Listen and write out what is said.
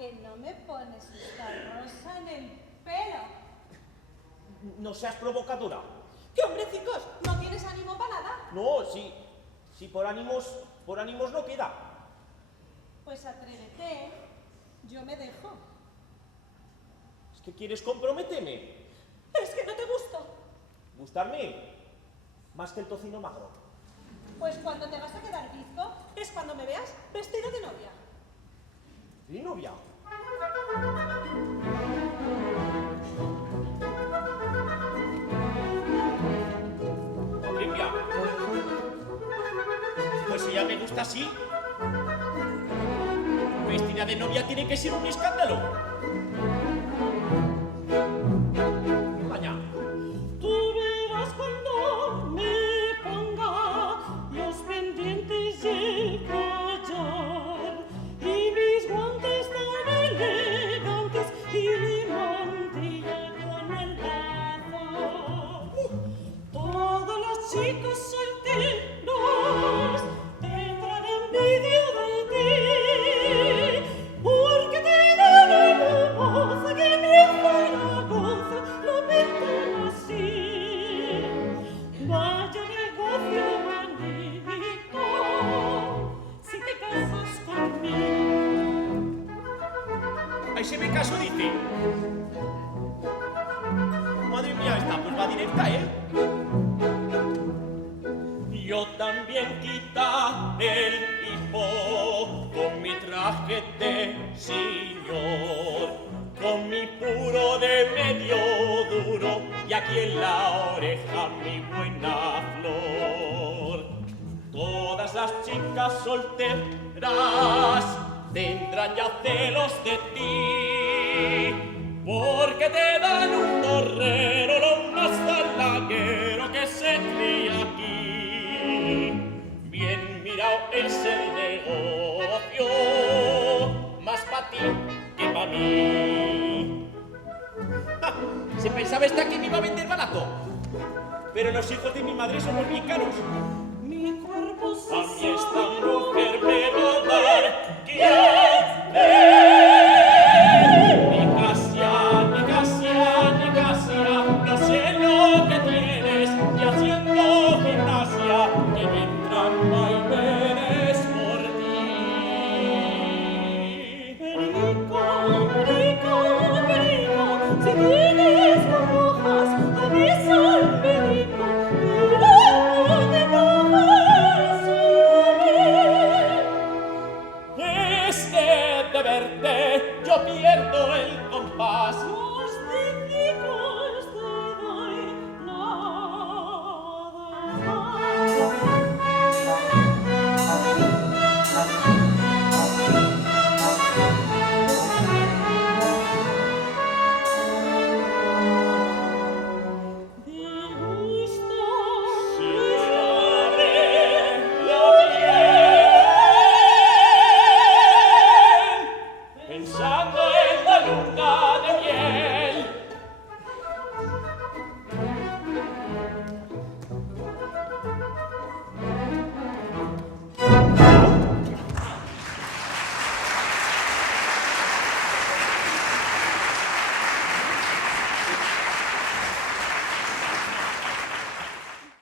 que no me pones esta rosa en el pelo? No seas provocadora. ¿Qué hombrecicos? ¿No tienes ánimo para nada? No, si por ánimos no queda. Pues atrévete, yo me dejo. ¿Es que quieres comprometerme? Es que no te gusto. ¿Gustarme? Más que el tocino magro. Pues cuando te vas a quedar bizco es cuando me veas vestido de novia. ¿Y novia? Olimpia. Pues si ya me gusta así, vestida de novia tiene que ser un escándalo. Vaya. Tú verás cuando me ponga los pendientes y el collar y mis guantes tan elegantes y mi mantilla con el lazo. Todos los chicos solteros tendrán envidia de ti, porque te dan una voz que mi Zaragoza lo pintan así. Vaya negocio magnífico si te casas conmigo. Ahí se me caso, dice. Madre mía, esta pues va directa, ¿eh? Yo también quitaré el hipo con mi traje de señor, con mi puro de medio duro y aquí en la oreja mi buena flor. Todas las chicas solteras tendrán ya celos de ti, porque te dan un torrero lo más zalaguero que se cría aquí. Bien mirado es el negocio, más pa' ti que pa' mí. ¡Ja! Se pensaba esta que me iba a vender barato, pero los hijos de mi madre somos bien caros. Mi cuerpo se A mí esta sabe mujer me va a dar Ni Casia, no sé lo que tienes, y haciendo gimnasia, que vendrán vaivenes por ti. Perico, si tienes burbujas, avisa al médico, pero no te cojas Es que de verte yo pierdo el compás.